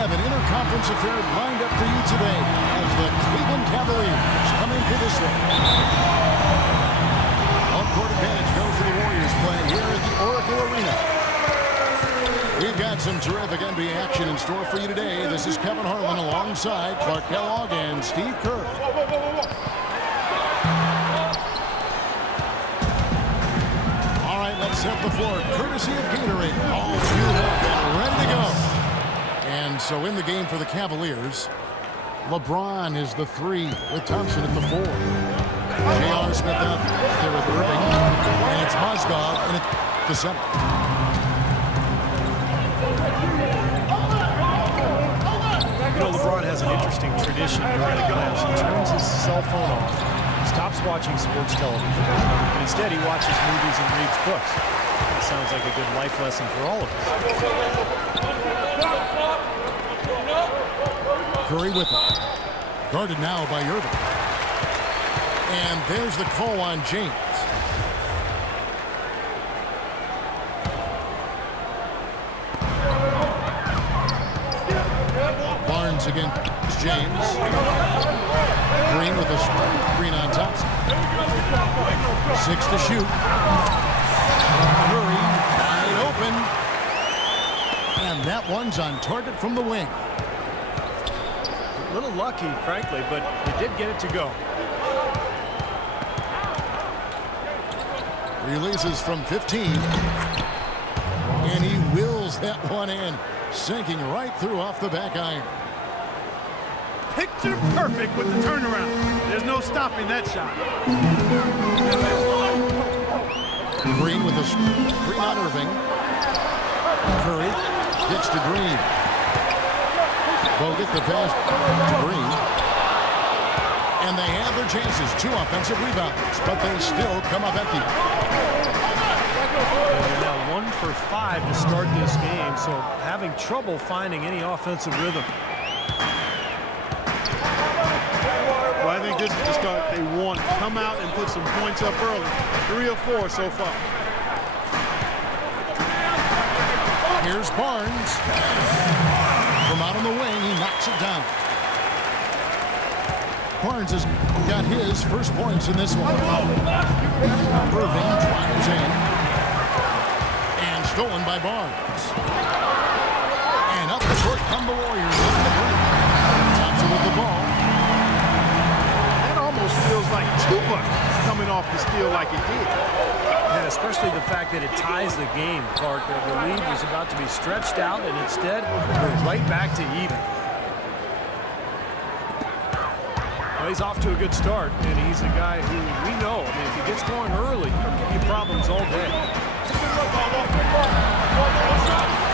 have an interconference affair lined up for you today as the Cleveland Cavaliers come in for this one. Home court advantage goes to the Warriors playing here at the Oracle Arena. We've got some terrific NBA action in store for you today. This is Kevin Harlan alongside Clark Kellogg and Steve Kerr. All right, let's set the floor courtesy of Gatorade. All fueled up and ready to go. And so in the game for the Cavaliers, LeBron is the 3 with Thompson at the 4. J.R. Smith out there with Irving. And it's Mozgov in the center. You know, LeBron has an interesting tradition during the playoffs. He turns his cell phone off, stops watching sports television, and instead he watches movies and reads books. It sounds like a good life lesson for all of us. Curry with it. Guarded now by Irving. And there's the call on James. Barnes against James. Green with a screen on Thompson. 6 to shoot. Curry wide open. And that one's on target from the wing. A little lucky, frankly, but he did get it to go. Releases from 15. And he wills that one in. Sinking right through off the back iron. Picture perfect with the turnaround. There's no stopping that shot. Green with a screen on Irving. Curry gets to Green. Bogut the pass to Green. And they have their chances. 2 offensive rebounds, but they still come up empty. They're now 1 for 5 to start this game, so having trouble finding any offensive rhythm. Well, I think this is the start they want. Come out and put some points up early. 3 or 4 so far. Here's Barnes. From out on the wing, he knocks it down. Barnes has got his first points in this one. Irving drives in. And stolen by Barnes. And up the court come the Warriors on the break. Thompson with the ball. That almost feels like too much coming off the steal like it did. And especially the fact that it ties the game, Clark. The lead was about to be stretched out, and instead, we're right back to even. Well, he's off to a good start, and he's a guy who we know, I mean, if he gets going early, he'll give you problems all day.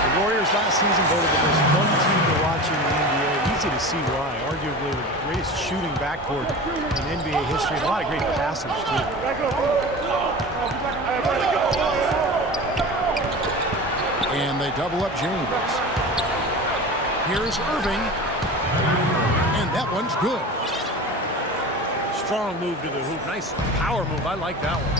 The Warriors last season voted the most fun team to watch in the NBA. Easy to see why. Arguably the greatest shooting backcourt in NBA history. A lot of great passers, too. And they double up James. Here's Irving. And that one's good. Strong move to the hoop. Nice power move. I like that one.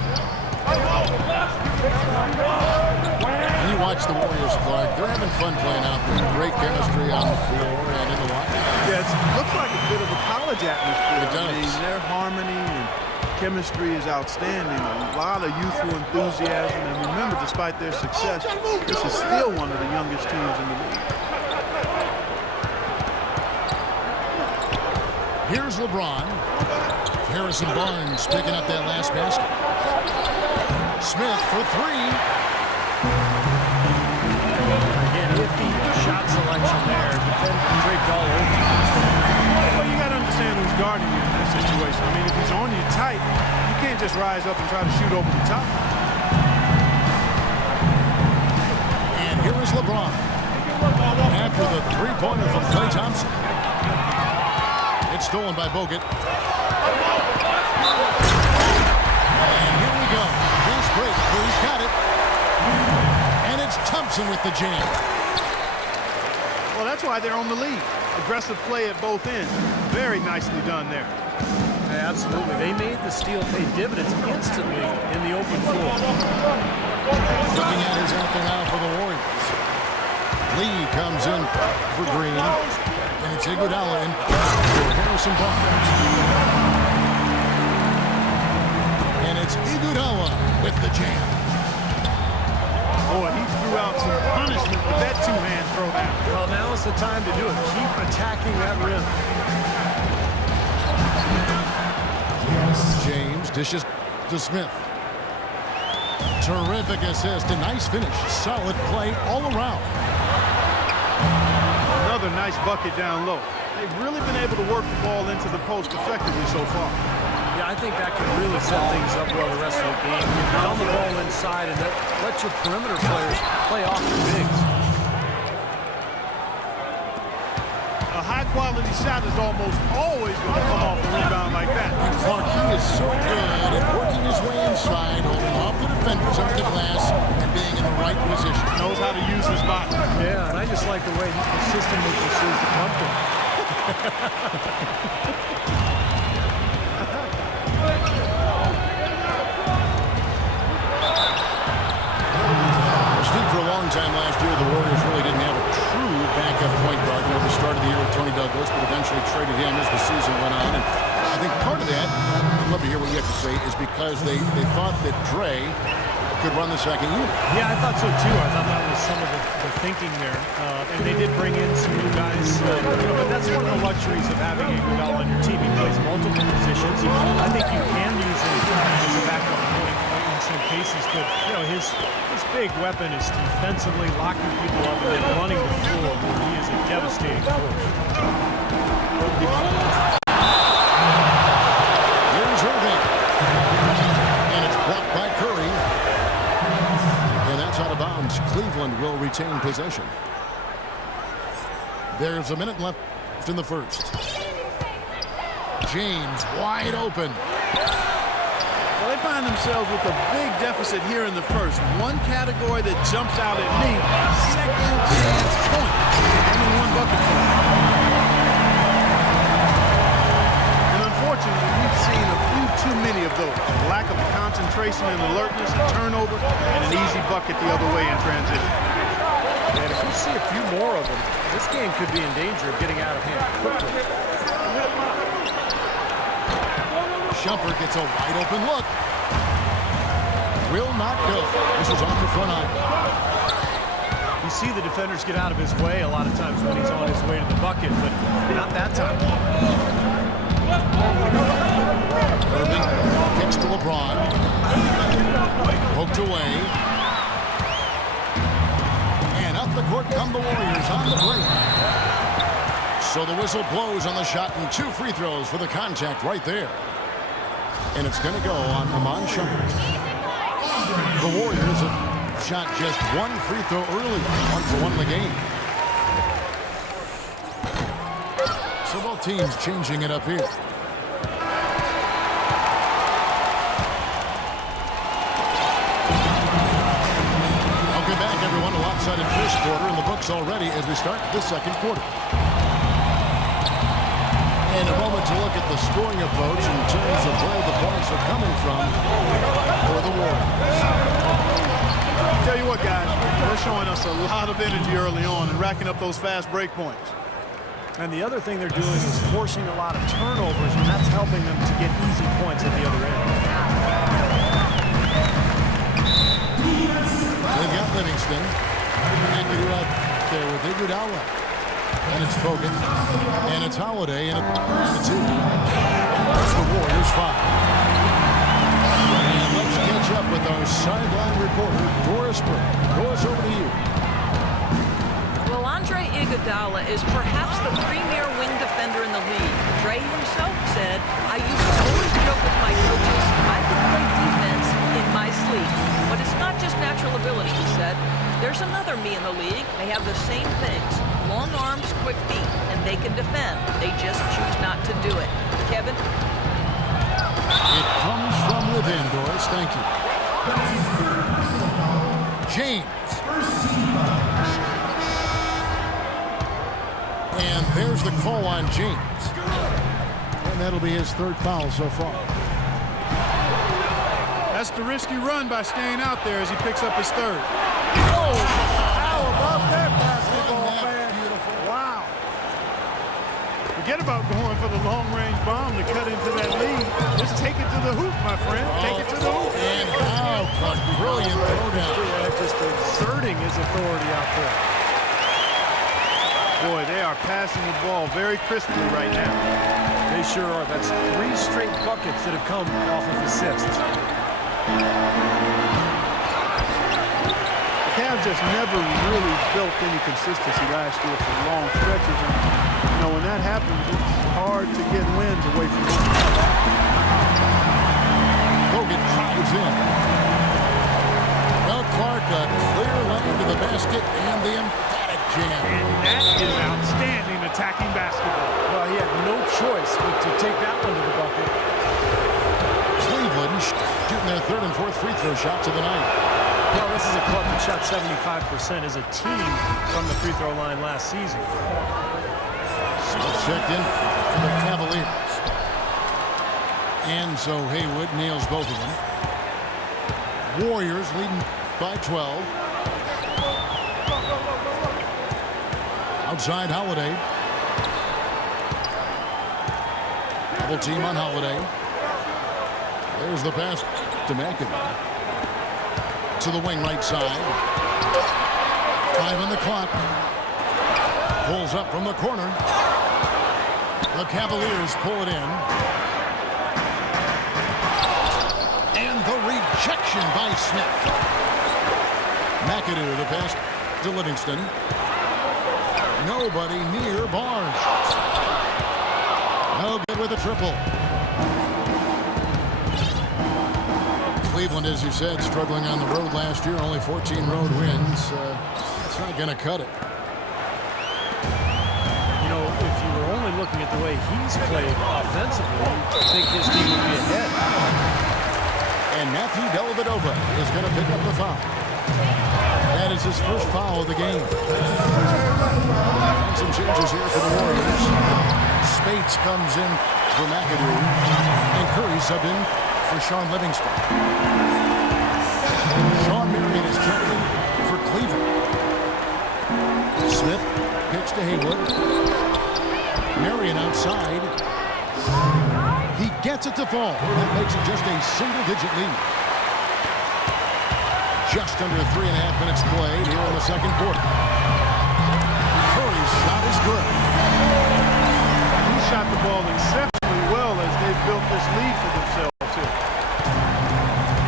And you watch the Warriors, Clark. They're having fun playing out there. Great chemistry on the floor and in the locker room. Yeah, it looks like a bit of a college atmosphere. It does. I mean, their harmony and chemistry is outstanding. A lot of youthful enthusiasm. And remember, despite their success, this is still one of the youngest teams in the league. Here's LeBron. Harrison Barnes picking up that last basket. Smith for 3. Again, iffy shot selection there. Defender draped all over. Well, you got to understand who's guarding you in that situation. I mean, if he's on you tight, you can't just rise up and try to shoot over the top. And here is LeBron. After the 3-pointer from Klay Thompson. It's stolen by Bogut. And here we go. Fast break. Curry's got it. And it's Thompson with the jam. Well, that's why they're on the lead. Aggressive play at both ends. Very nicely done there. Yeah, absolutely. They made the steal pay dividends instantly in the open floor. Looking at is out there now for the Warriors. Lee comes in for Green. And it's Iguodala in for Harrison Barnes. And it's Iguodala with the jam. Boy, he threw out some punishment with that two-hand throwdown. Well, now is the time to do it. Keep attacking that rim. James dishes to Smith. Terrific assist. A nice finish. Solid play all around. Another nice bucket down low. They've really been able to work the ball into the post effectively so far. Yeah, I think that could really set things up well the rest of the game. Down the ball inside and let your perimeter players play off the bigs. A high-quality shot is almost always going to come off a rebound like that. And Clark, he is so good at working his way inside, holding off the defenders under the glass, and being in the right position. Knows how to use his body. Yeah, and I just like the way he consistently pursues the pumpkin. Steve, for a long time last year, the Warriors really didn't have a true backup point guard. You know, they started the year with Tony Douglas, but eventually traded him as the season went on. And I think part of that, I'd love to hear what you have to say, is because they thought that Dre could run the second unit. Yeah, I thought so too. I thought that was some of the thinking there. And they did bring in some new guys. But that's one of the luxuries of having Iguodala on your team. He plays multiple positions. I think you can use him as a backup point in some cases. But, you know, his big weapon is defensively locking people up and then running the floor, where he is a devastating force. Here's Irving. And it's blocked by Curry. And that's out of bounds. Cleveland will retain possession. There's a minute left in the first. James wide open. Well, they find themselves with a big deficit here in the first. One category that jumps out at me, second chance point. Only one bucket for them. And unfortunately, we've seen a few too many of those. A lack of concentration and alertness, a turnover, and an easy bucket the other way in transition. And if we see a few more of them, this game could be in danger of getting out of hand quickly. Shumpert gets a wide open look. Will not go. This is off the front eye. You see the defenders get out of his way a lot of times when he's on his way to the bucket, but not that time. Irving kicks to LeBron. Poked away. And up the court come the Warriors on the break. So the whistle blows on the shot and 2 free throws for the contact right there. And it's going to go on Iman Shumpert. The Warriors have shot just 1 free throw early, 1 for 1 in the game. So both teams changing it up here. Welcome back, everyone. A lopsided first quarter in the books already as we start the second quarter. And a moment to look at the scoring approach in terms of where the points are coming from for the Warriors. Tell you what, guys, they're showing us a lot of energy early on and racking up those fast break points. And the other thing they're doing is forcing a lot of turnovers, and that's helping them to get easy points at the other end. They've got Livingston. McAdoo out there with Iguodala. And it's Bogut. And it's Holiday. And it's 2. That's the Warriors 5. And let's catch up with our sideline reporter, Doris Burke. Doris, over to you. Well, Andre Iguodala is perhaps the premier wing defender in the league. Dre himself said, I used to always joke with my coaches, I could play defense in my sleep. But it's not just natural ability, he said. There's another me in the league. They have the same things. Long arms, quick feet, and they can defend. They just choose not to do it. Kevin? It comes from within, Doris. Thank you. James. And there's the call on James. And that'll be his 3rd foul so far. That's the risky run by staying out there as he picks up his 3rd. Oh, how about that basketball? Forget about going for the long-range bomb to cut into that lead. Just take it to the hoop, my friend. Take it to the hoop. And how brilliant throwdown. Yeah, just exerting his authority out there. Boy, they are passing the ball very crisply right now. They sure are. That's 3 straight buckets that have come off of assists. The Cavs just never really built any consistency last year for long stretches. And, you know, when that happens, it's hard to get wins away from them. Hogan drives in. Well, Clark, a clear lane to the basket and the emphatic jam. And that is outstanding attacking basketball. Well, he had no choice but to take that one to the bucket. Cleveland shooting their 3rd and 4th free throw shots of the night. Well, this is a club that shot 75% as a team from the free throw line last season. Smith checked in for the Cavaliers. And so Haywood nails both of them. Warriors leading by 12. Outside Holiday. Double team on Holiday. There's the pass to McAdoo. To the wing right side. 5 on the clock. Pulls up from the corner. The Cavaliers pull it in. And the rejection by Smith. McAdoo, the pass to Livingston. Nobody near Barnes. No good with a triple. Cleveland, as you said, struggling on the road last year. Only 14 road wins. That's not going to cut it. You know, if you were only looking at the way he's played offensively, I think his team would be ahead. And Matthew Dellavedova is going to pick up the foul. That is his first foul of the game. And some changes here for the Warriors. Spates comes in for McAdoo. And Curry subbed in for Sean Livingston. Sean Marion is checked in for Cleveland. Smith pitch to Haywood. Marion outside. He gets it to fall. That makes it just a single-digit lead. Just under 3.5 minutes played here in the second quarter. Curry's shot is good. He shot the ball exceptionally well as they built this lead for themselves here.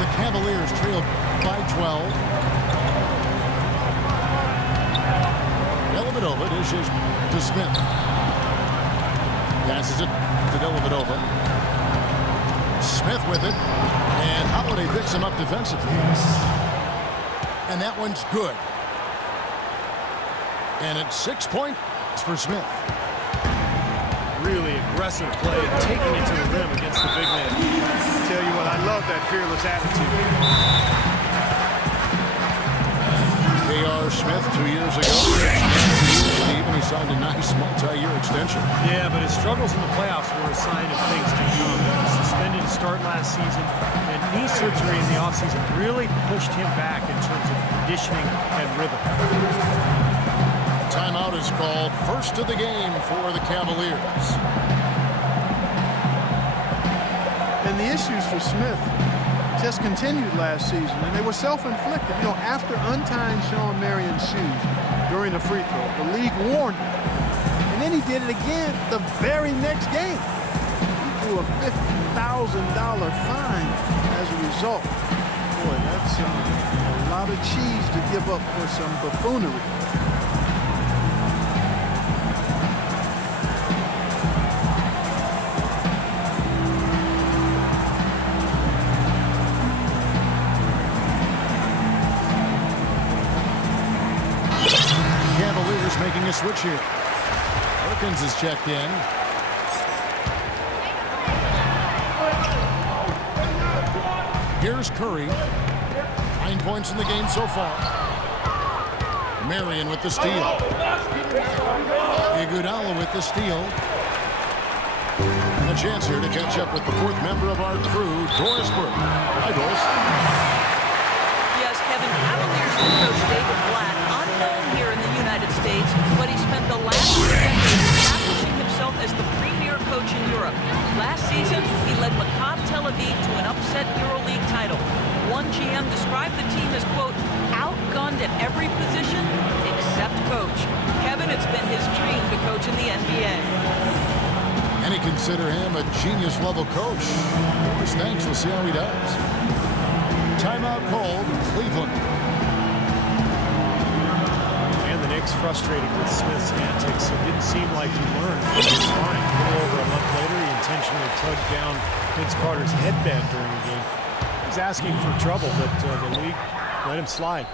The Cavaliers trail by 12. Dellavedova dishes to Smith. Passes it to Dellavedova. Smith with it. And Holiday picks him up defensively. And that one's good. And it's 6 points for Smith. Really aggressive play, taking it to the rim against the big man. I tell you what, I love that fearless attitude. J.R. Smith 2 years ago. Even he signed a nice multi-year extension. Yeah, but his struggles in the playoffs were a sign of things to come. He was suspended to start last season, and knee surgery in the offseason really pushed him back in terms of conditioning and rhythm. Timeout is called. First of the game for the Cavaliers. And the issues for Smith just continued last season, and they were self-inflicted. You know, after untying Sean Marion's shoes during the free throw, the league warned him. And then he did it again the very next game. He drew a $50,000 fine as a result. Boy, that's a lot of cheese to give up for some buffoonery. Making a switch here. Perkins is checked in. Here's Curry. 9 points in the game so far. Marion with the steal. Iguodala with the steal. A chance here to catch up with the 4th member of our crew, Doris Burke. Hi, Doris. Yes, Kevin, Cavaliers head coach David Blatt, unknown here in the United States, but he spent the last 2 decades establishing himself as the premier coach in Europe. Last season, he led Maccabi Tel Aviv to an upset EuroLeague title. One GM described the team as, quote, outgunned at every position except coach. Kevin, it's been his dream to coach in the NBA. Many consider him a genius-level coach. Of course, thanks. We'll see how he does. Timeout called, Cleveland. And the Knicks frustrated with Smith's antics. It didn't seem like he learned from his fine. A little over a month later, he intentionally tugged down Vince Carter's headband during the game. He was asking for trouble, but the league let him slide.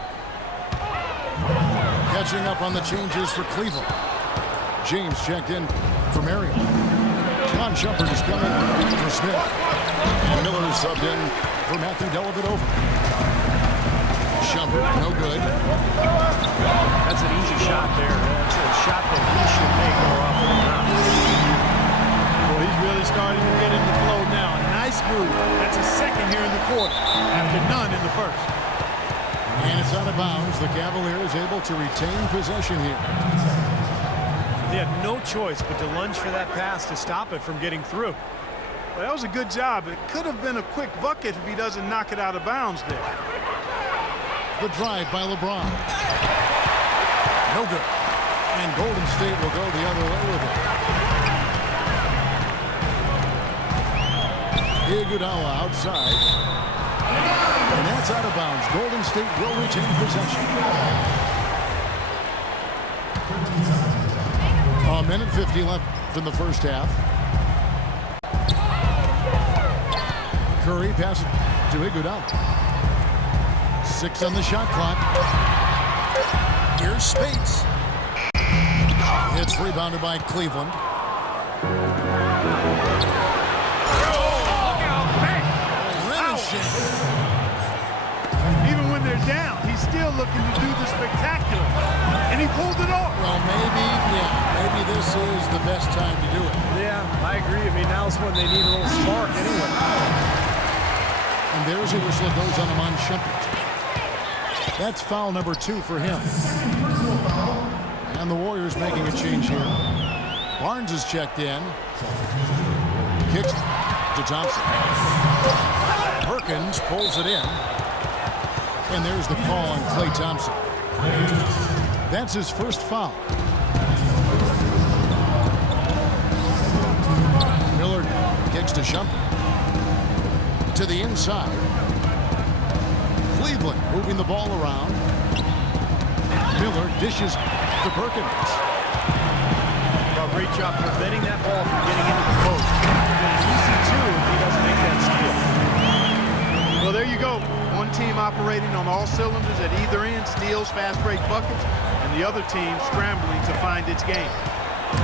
Catching up on the changes for Cleveland. James checked in for Marion. Ron Shumpert is coming for Smith. And Miller is subbed in for Matthew Dellavedova. Shumpert, no good. That's an easy shot there. That's a shot that he should make more often than not. Well, he's really starting to get in the flow now. A nice groove. That's a second here in the quarter after none in the first. And it's out of bounds. The Cavaliers able to retain possession here. They had no choice but to lunge for that pass to stop it from getting through. Well, that was a good job. It could have been a quick bucket if he doesn't knock it out of bounds there. The drive by LeBron. No good. And Golden State will go the other way with it. Iguodala outside. And that's out of bounds. Golden State will retain possession. A minute 50 left in the first half. Curry passes to Iguodala. 6 on the shot clock. Here's Spates. It's rebounded by Cleveland. Even when they're down, he's still looking to do the spectacular. And he pulled it off. Well, maybe this is the best time to do it. Yeah, I agree. I mean, now's when they need a little spark anyway. And there's a whistle that goes on Iman Shumpert. That's foul number 2 for him. And the Warriors making a change here. Barnes is checked in. Kicks to Thompson. Perkins pulls it in. And there's the call on Klay Thompson. That's his first foul. Miller kicks to Shumpert. To the inside. Cleveland moving the ball around. Miller dishes to Perkins. Well, great job preventing that ball from getting into the post. An easy 2 if he doesn't make that steal. Well, there you go. One team operating on all cylinders at either end, steals, fast break buckets, and the other team scrambling to find its game.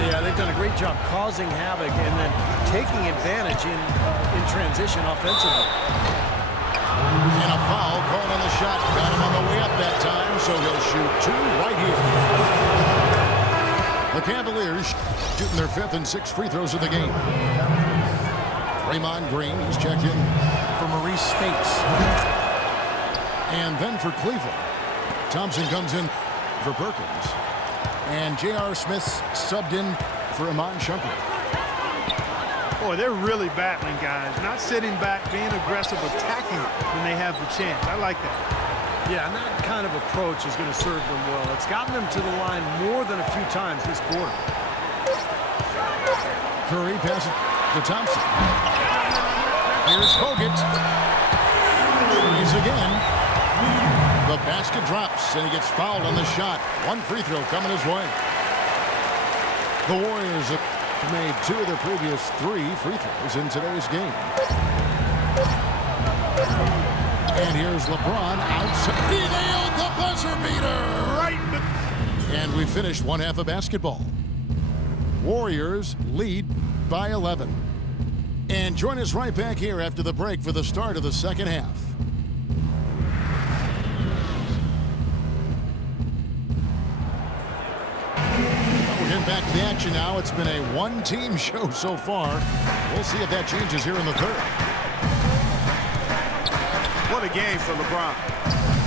Yeah, they've done a great job causing havoc and then taking advantage in transition offensively. And a foul called on the shot. Got him on the way up that time, so he'll shoot 2 right here. The Cavaliers shooting their 5th and 6th free throws of the game. Draymond Green, he's checked in for Maurice Spates. And then for Cleveland, Thompson comes in for Perkins. And J.R. Smith subbed in for Iman Shumpert. Boy, they're really battling, guys. Not sitting back, being aggressive, attacking when they have the chance. I like that. Yeah, and that kind of approach is going to serve them well. It's gotten them to the line more than a few times this quarter. Curry passes to Thompson. Here's Bogut. He's again. The basket drops, and he gets fouled on the shot. 1 free throw coming his way. The Warriors have made 2 of their previous 3 free throws in today's game. And here's LeBron outside. He nailed the buzzer beater! Right. And we finished one half of basketball. Warriors lead by 11. And join us right back here after the break for the start of the second half. We're getting back to the action now. It's been a one-team show so far. We'll see if that changes here in the third. What a game for LeBron.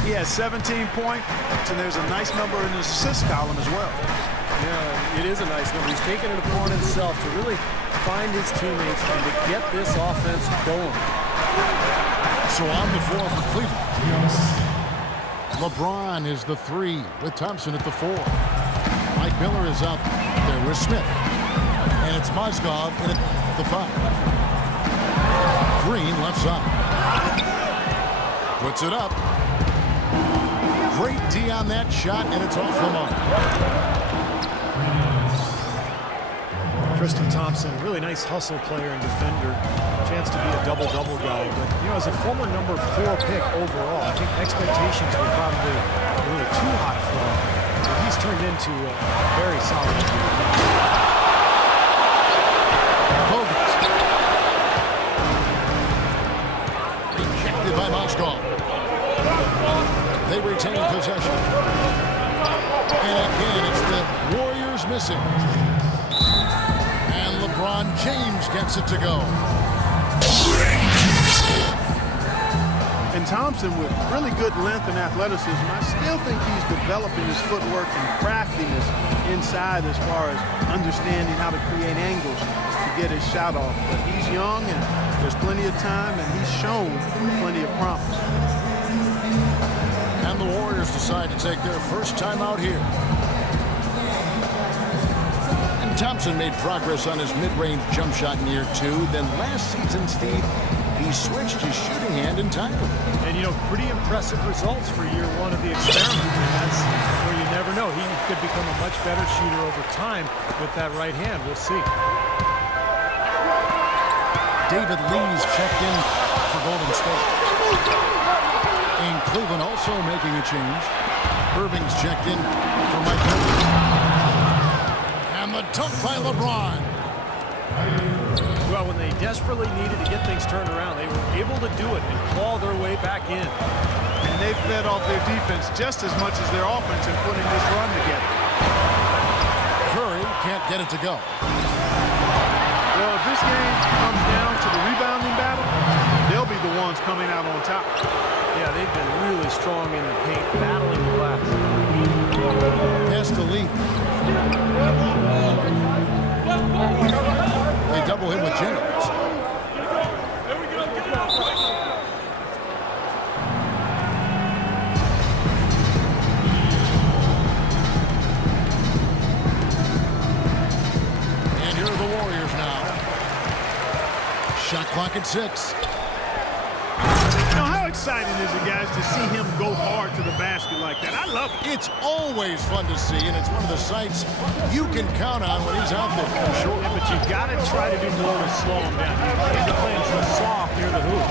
He has 17 points, and there's a nice number in his assist column as well. Yeah, it is a nice number. He's taken it upon himself to really find his teammates and to get this offense going. So on the floor for Cleveland. LeBron is the 3 with Thompson at the 4. Mike Miller is up there with Smith. And it's Mozgov in at the 5. Green left side. Puts it up. Great D on that shot, and it's off the mark. Tristan Thompson, really nice hustle player and defender. Chance to be a double-double guy. But, you know, as a former number 4 pick overall, I think expectations were probably a little too high for him. But he's turned into a very solid player. Rejected by Mozgov. They retain possession. And again, it's the Warriors missing. And LeBron James gets it to go. And Thompson, with really good length and athleticism, I still think he's developing his footwork and craftiness inside as far as understanding how to create angles to get his shot off. But he's young, and there's plenty of time, and he's shown plenty of promise. And the Warriors decide to take their first time out here. And Thompson made progress on his mid-range jump shot in year 2. Then last season, Steve, he switched his shooting hand in time. And, you know, pretty impressive results for year 1 of the experiment. And that's where you never know. He could become a much better shooter over time with that right hand. We'll see. David Lee's checked in for Golden State. And Cleveland also making a change. Irving's checked in for Mike Miller. And the dunk by LeBron. Well, when they desperately needed to get things turned around, they were able to do it and claw their way back in. And they fed off their defense just as much as their offense in putting this run together. Curry can't get it to go. Well, if this game comes down to the rebounding battle, they'll be the ones coming out on top. Yeah, they've been really strong in the paint, battling the glass. Pass to Lee. They double him with Jennings. And here are the Warriors now. Shot clock at 6. Now, how exciting is it, guys, to see him go hard to the basket like that? I love it. It's always fun to see, and it's one of the sights you can count on when he's out there for sure. Yeah, but you got to try to do more to slow him down. You can't be playing so soft near the hoop.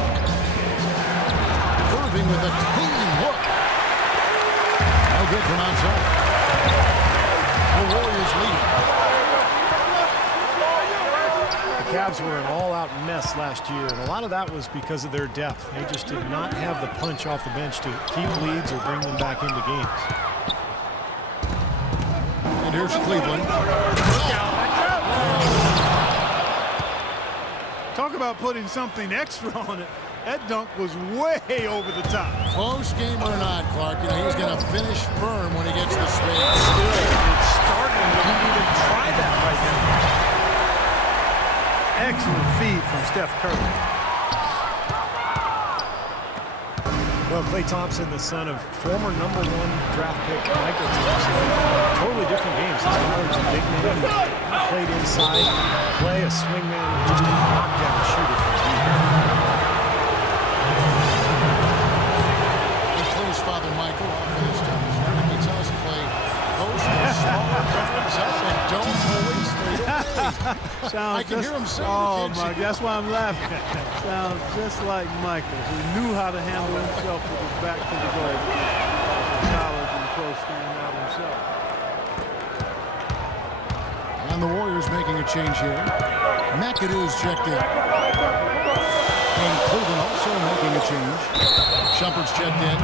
Irving with a clean hook. No good from outside. The Warriors lead. The Cavs were an all-out mess last year, and a lot of that was because of their depth. They just did not have the punch off the bench to keep leads or bring them back into games. And here's Cleveland. Talk about putting something extra on it. That dunk was way over the top. Close game or not, Clark, you know, he's going to finish firm when he gets the space. Still, it's starting to even try that right now. Excellent feed from Steph Curry. Well, Klay Thompson, the son of former #1 draft pick Michael Thompson. Totally different games. His father's a big man. He played inside. Klay, a swing man, just a knockdown shooter for deep. And Clay's father, Michael, often his stuff is running. He tells Clay, those smaller guys up and don't always I can hear him saying oh, it. my, that's why I'm laughing. Sounds just like Michael, who knew how to handle himself with his back to the goal. College and pro standing out himself. And the Warriors making a change here. McAdoo's checked in. And Cleveland also making a change. Shumpert's checked in.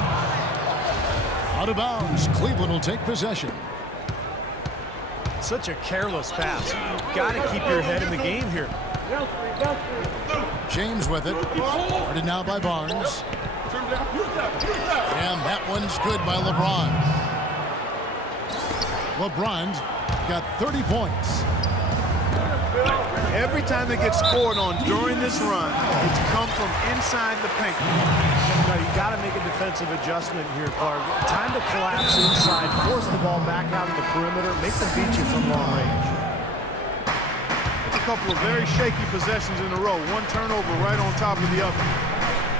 Out of bounds. Cleveland will take possession. Such a careless pass. You've got to keep your head in the game here. James with it. Guarded now by Barnes. And that one's good by LeBron. LeBron got 30 points. Every time they get scored on during this run, it's come from inside the paint. Now, you got to make a defensive adjustment here, Clark. Time to collapse inside, force the ball back out of the perimeter, make them beat you from long range. It's a couple of very shaky possessions in a row. One turnover right on top of the other.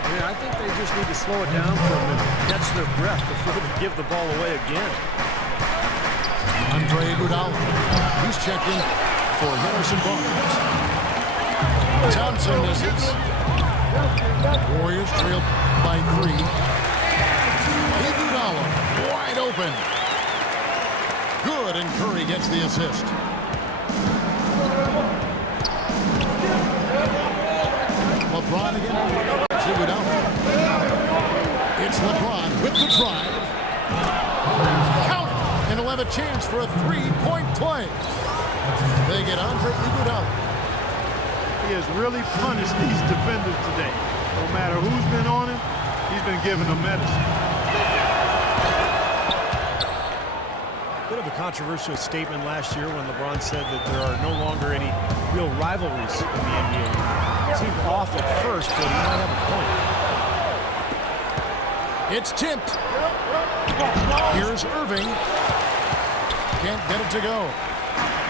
Yeah, I think they just need to slow it down for a minute, catch their breath before they give the ball away again. Andre Iguodala, he's checked in for Harrison Barnes. Thompson misses. Warriors trail by 3. Iguodala wide open. Good, and Curry gets the assist. LeBron again. Iguodala. It's LeBron with the drive. Count it, and he'll have a chance for a 3-point play. They get Andre Iguodala. He has really punished these defenders today. No matter who's been on him, he's been giving them medicine. Bit of a controversial statement last year when LeBron said that there are no longer any real rivalries in the NBA. It seemed off at first, but he might have a point. It's tipped. Here's Irving. Can't get it to go.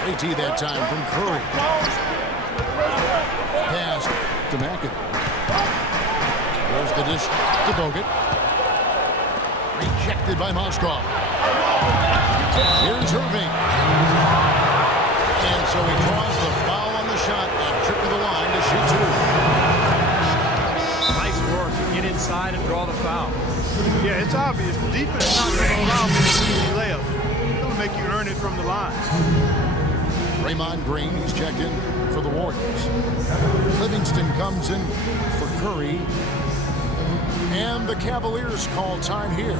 AT that time from Curry. Pass to McAdoo. There's the dish to Bogut. Rejected by Moskov. Here's Irving. And so he draws the foul on the shot and trip to the line to shoot 2. Nice work to get inside and draw the foul. Yeah, it's obvious. The defense is not going to allow for this easy layup. It's going to make you earn it from the line. Draymond Green, he's checked in for the Warriors. Livingston comes in for Curry. And the Cavaliers call time here.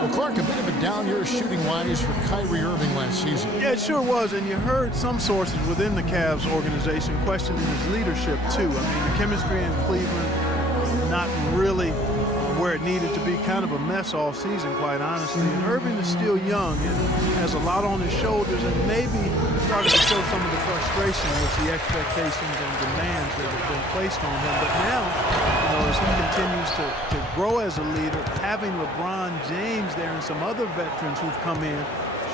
Well, Clark, a bit of a down year shooting-wise for Kyrie Irving last season. Yeah, it sure was, and you heard some sources within the Cavs organization questioning his leadership, too. I mean, the chemistry in Cleveland, not really where it needed to be, kind of a mess all season, quite honestly. And Irving is still young and has a lot on his shoulders and maybe started to show some of the frustration with the expectations and demands that have been placed on him. But now, you know, as he continues to grow as a leader, having LeBron James there and some other veterans who've come in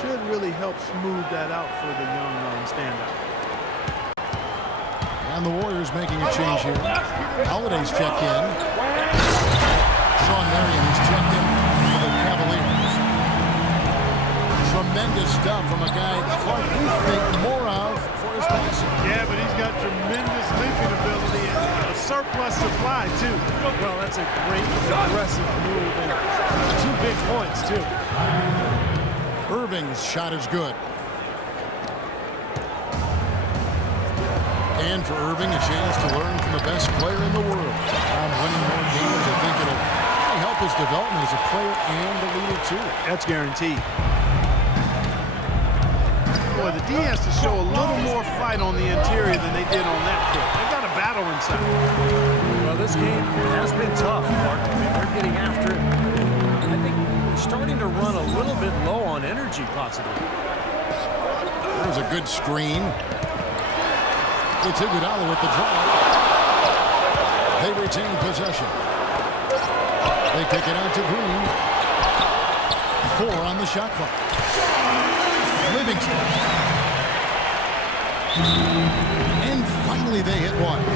should really help smooth that out for the young standout. And the Warriors making a change here. Holiday's checked in. Sean Marion is checked in for the Cavaliers. Tremendous stuff from a guy Clark we think more of for his passing. Yeah, but he's got tremendous leaping ability and a surplus supply, too. Well, that's a great aggressive move and 2 big points, too. Irving's shot is good. And for Irving, a chance to learn from the best player in the world. Winning more games, I think it'll help his development as a player and a leader, too. That's guaranteed. Boy, the D has to show a little more fight on the interior than they did on that court. They've got a battle inside. Well, this game has been tough, Mark. I mean, they're getting after it. I think they're starting to run a little bit low on energy, possibly. There's a good screen. It's Iguodala with the drive. They retain possession. They kick it out to Green. 4 on the shot clock. Livingston. And finally they hit one. 8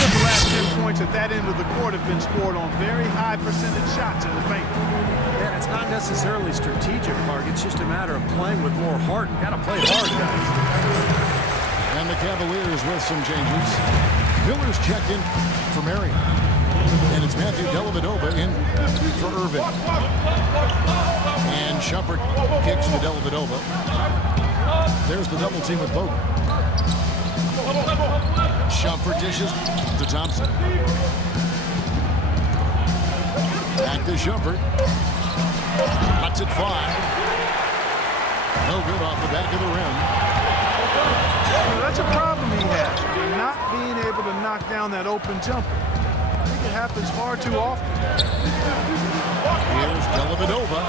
of the last 10 points at that end of the court have been scored on very high percentage shots in the paint. And it's not necessarily strategic, Mark. It's just a matter of playing with more heart. Got to play hard, guys. And the Cavaliers with some changes. Miller's checked in for Marion. And it's Matthew Dellavedova in for Irving. And Shumpert kicks to Dellavedova. There's the double team with Bogut. Shumpert dishes to Thompson. Back to Shumpert. Cuts it 5. No good off the back of the rim. Well, that's a problem he has, not being able to knock down that open jumper. I think it happens far too often. Here's Dellavedova.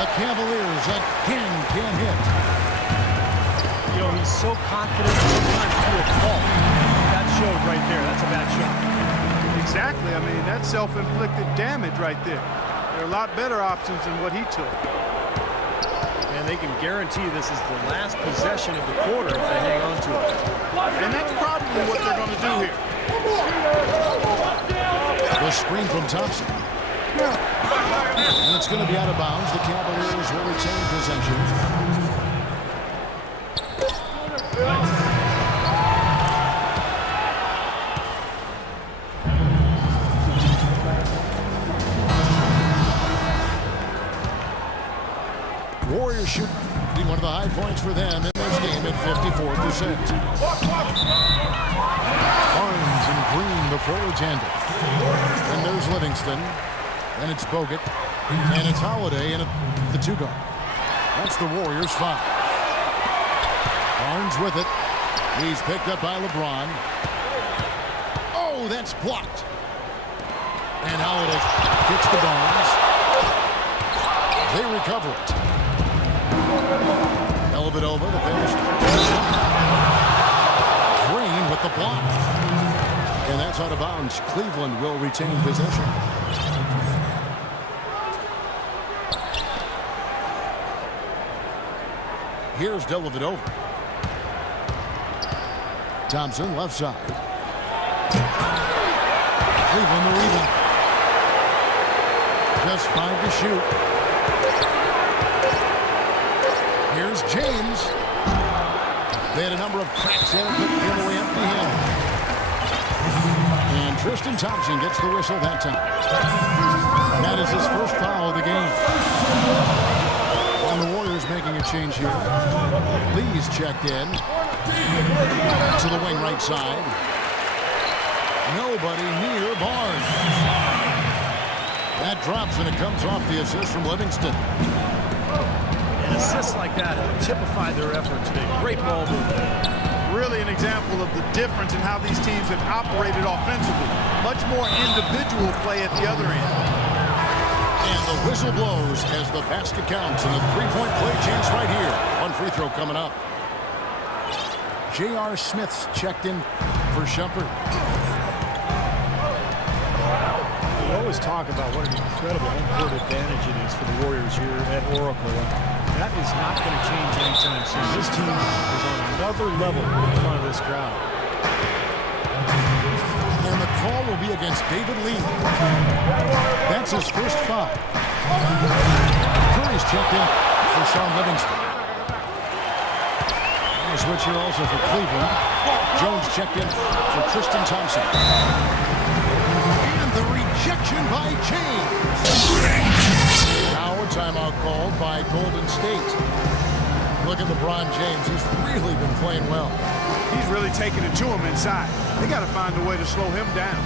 The Cavaliers again can't hit. You know, he's so confident sometimes to a fault. That showed right there. That's a bad shot. Exactly. I mean, that's self-inflicted damage right there. There are a lot better options than what he took. And they can guarantee this is the last possession of the quarter if they hang on to it. And that's probably what they're going to do here. The screen from Thompson. And it's going to be out of bounds. The Cavaliers will retain possession. Warriors should be one of the high points for them in this game at 54%. Barnes and Green, the forward tandem. And there's Livingston. And it's Bogut. And it's Holiday in the 2-guard. That's the Warriors' foul. Barnes with it. He's picked up by LeBron. Oh, that's blocked. And Holiday gets to Barnes. They recover it. Dellavedova, the finish. Green with the block. And that's out of bounds. Cleveland will retain possession. Here's Dellavedova. Thompson, left side. Cleveland the rebound. Just 5 to shoot. Here's James. They had a number of cracks there, but came away empty-handed. And Tristan Thompson gets the whistle that time. That is his first foul of the game. And the Warriors making a change here. Lee's checked in to the wing right side. Nobody near Barnes. That drops and it comes off the assist from Livingston. And assists like that typify their effort today. Great ball movement. Really an example of the difference in how these teams have operated offensively. Much more individual play at the other end. And the whistle blows as the basket counts and the three-point play chance right here. One free throw coming up. J.R. Smith's checked in for Shumpert. We always talk about what an incredible home-court advantage it is for the Warriors here at Oracle. And that is not going to change anytime soon. This team is on another level in front of this crowd. And the call will be against David Lee. That's his first foul. Curry's checked in for Sean Livingston. A switch here also for Cleveland. Jones checked in for Tristan Thompson. And the rejection by James. Now a timeout called by Golden State. Look at LeBron James. He's really been playing well. He's really taking it to him inside. They got to find a way to slow him down.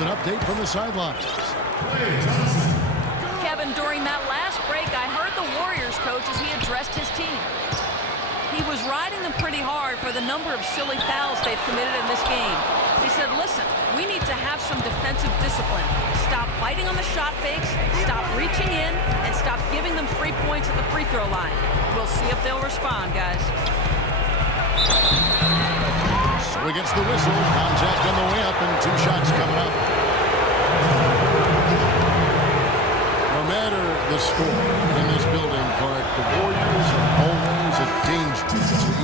An update from the sidelines. Kevin, during that last break, I heard the Warriors coach as he addressed his team. He was riding them pretty hard for the number of silly fouls they've committed in this game. He said, listen, we need to have some defensive discipline. Stop fighting on the shot fakes, stop reaching in, and stop giving them free points at the free throw line. We'll see if they'll respond, guys. So he gets the whistle. Contact on the way up and 2 shots coming up. No matter the score in this building, Clark, the Warriors are always a danger to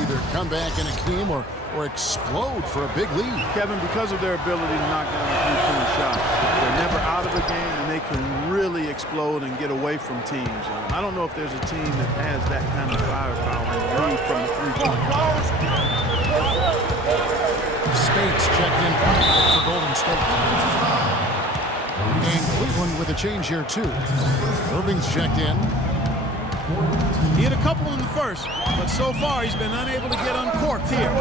either come back in a game or explode for a big lead. Kevin, because of their ability to knock down the three-point shot, they're never out of a game, and they can really explode and get away from teams. I don't know if there's a team that has that kind of firepower and lead from the three-point. Spates checked in for Golden State. And Cleveland with a change here, too. Irving's checked in. He hit a couple in the first, but so far he's been unable to get uncorked here.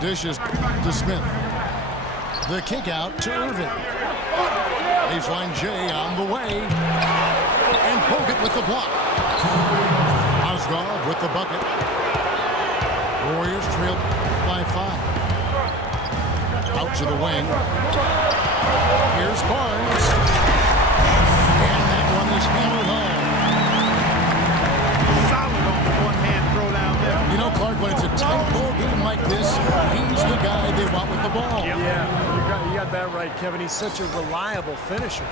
Dishes to Smith. The kick out to Irving. Baseline J on the way. And Bogut with the block. Osgood with the bucket. Warriors trail by 5. Out to the wing. Here's Barnes. And that one is hammered home. Solid on the one-hand throw down there. You know, Clark, when it's a tight ball game like this, he's the guy they want with the ball. Yeah, you got that right, Kevin. He's such a reliable finisher.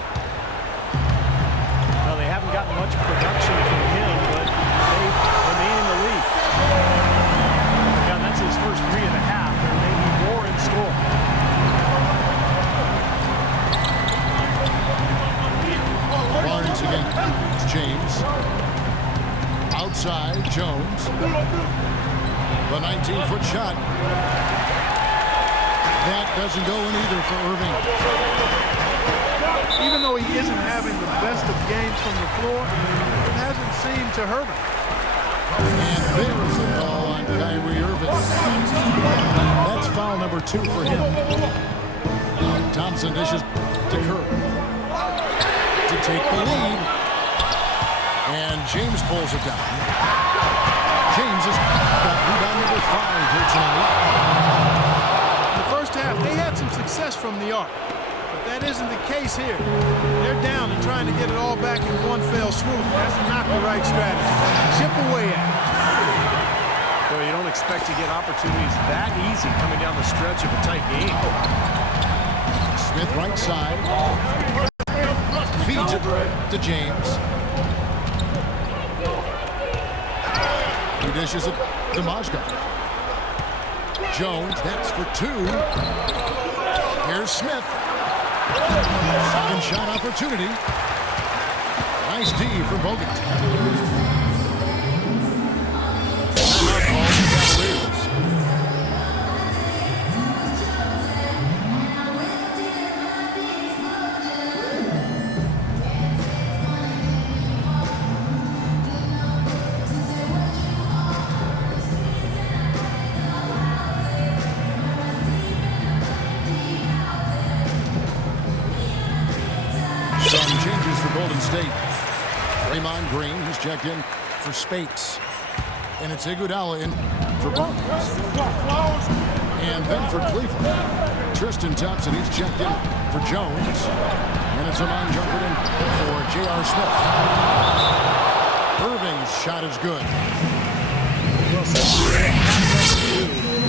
Well, they haven't gotten much production from him, but they remain in the lead. Yeah, that's his first 3.5. There may be more in store. Barnes again. It's James. Outside, Jones. The 19-foot shot. That doesn't go in either for Irving. Even though he isn't having the best of games from the floor, it hasn't seemed to hurt him. And there's the call on Kyrie Irving. That's foul number 2 for him. Thompson dishes to Kerr to take the lead. And James pulls it down. James has got rebound number 5 here tonight. In the first half, they had some success from the arc. But that isn't the case here. They're down and trying to get it all back in one fell swoop. That's not the right strategy. Chip away at it. Well, you don't expect to get opportunities that easy coming down the stretch of a tight game. Smith right side. Feeds it to James. He dishes it to Mozgov. Jones, that's for 2. Here's Smith. Second shot opportunity. Nice D for Bogut. Timeout call for Cavaliers. Some changes for Golden State. Draymond Green, he's checked in for Spates. And it's Iguodala in for Barnes. And then for Cleveland, Tristan Thompson, he's checked in for Jones. And it's Amon Junkerton for J.R. Smith. Irving's shot is good. Well, since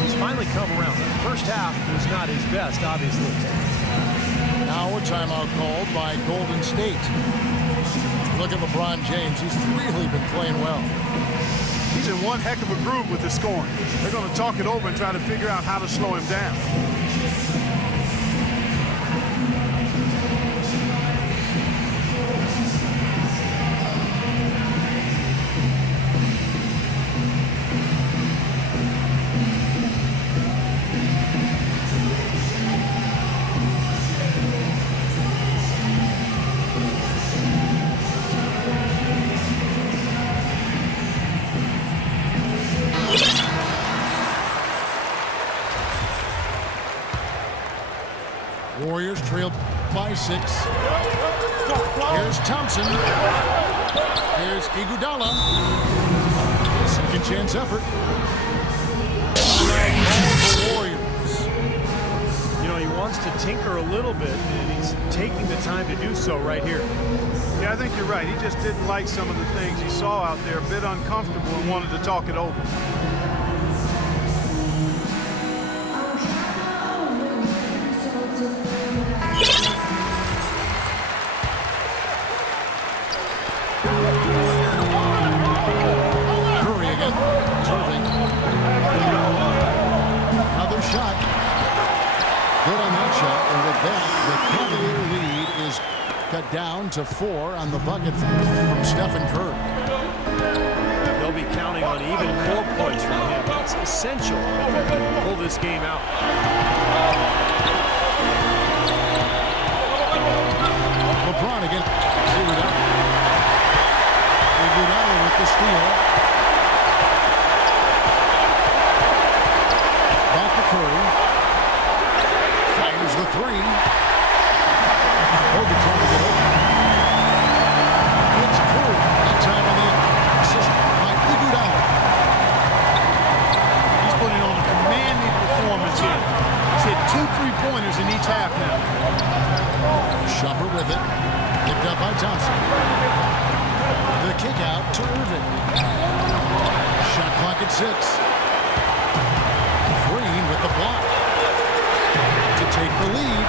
he's finally come around. The first half was not his best, obviously. Now a timeout called by Golden State. Look at LeBron James. He's really been playing well. He's in one heck of a groove with the scoring. They're going to talk it over and try to figure out how to slow him down. Warriors trailed by 6. Here's Thompson. Here's Iguodala. Second chance effort. The Warriors. You know, he wants to tinker a little bit, and he's taking the time to do so right here. Yeah, I think you're right. He just didn't like some of the things he saw out there, a bit uncomfortable, and wanted to talk it over. Curry again. Irving. Another shot. Good on that shot. And with that, the Cavalier lead is cut down to 4 on the bucket from Stephen Curry. They'll be counting on even more points from him. It's essential if they can pull this game out. LeBron again. Iguodala with the steal. Back to Curry. Fires the three. Obi trying to get open. It's Curry. That time on the assist by Iguodala. He's putting on a commanding performance here. He's hit 2 3-pointers in each half now. Shumpert with it. Picked up by Thompson. The kick out to Irving. Shot clock at 6. Green with the block to take the lead.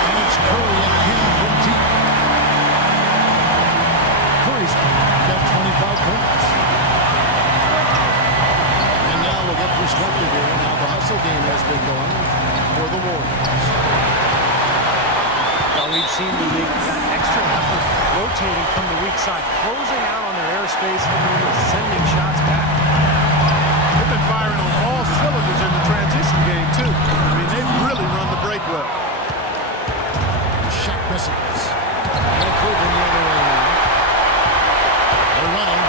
And it's Curry again from deep. Curry's got 25 points. And now we'll get perspective here on how the hustle game has been going for the Warriors. Well, we've seen the league that extra effort rotating from the weak side, closing out on their airspace and sending shots back. They've been firing on all cylinders in the transition game, too. I mean, they've really run the break well. Shot misses. No Cleveland the other way now. They're running.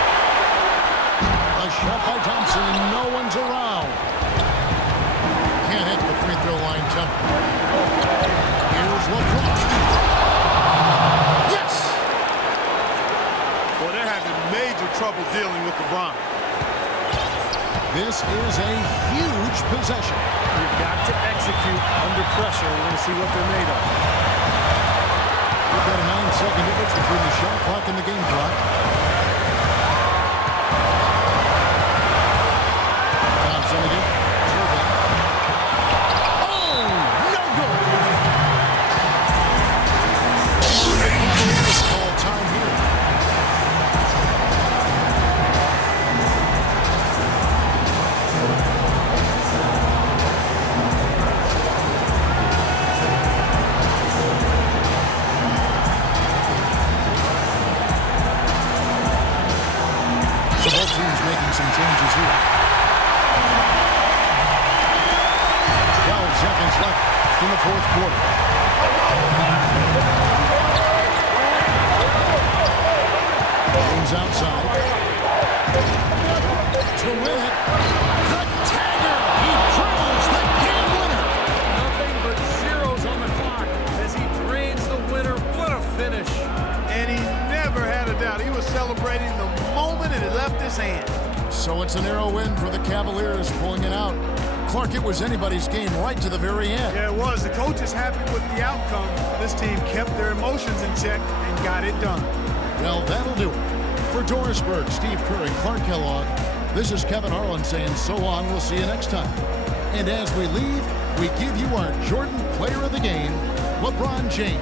A shot by Thompson, and no one's around. Can't hit the free throw line jumper. Here's LeBron. Yes! Well, they're having major trouble dealing with LeBron. This is a huge possession. You've got to execute under pressure. We're going to see what they're made of. We've got a 9-second difference between the shot clock and the game clock. Thompson again. Oh, no good. The Cavaliers call time here. So both teams making some changes here. 12 seconds left in the fourth quarter. Game's outside. To win it, the tagger! He drills the game winner! Nothing but zeros on the clock as he drains the winner. What a finish. And he never had a doubt. He was celebrating the moment it left his hand. So it's a narrow win for the Cavaliers, pulling it out. Clark, it was anybody's game right to the very end. Yeah, it was. The coach is happy with the outcome. This team kept their emotions in check and got it done. Well, that'll do it. For Dorisberg, Steve Curry, Clark Kellogg, this is Kevin Harlan saying so long. We'll see you next time. And as we leave, we give you our Jordan Player of the Game, LeBron James.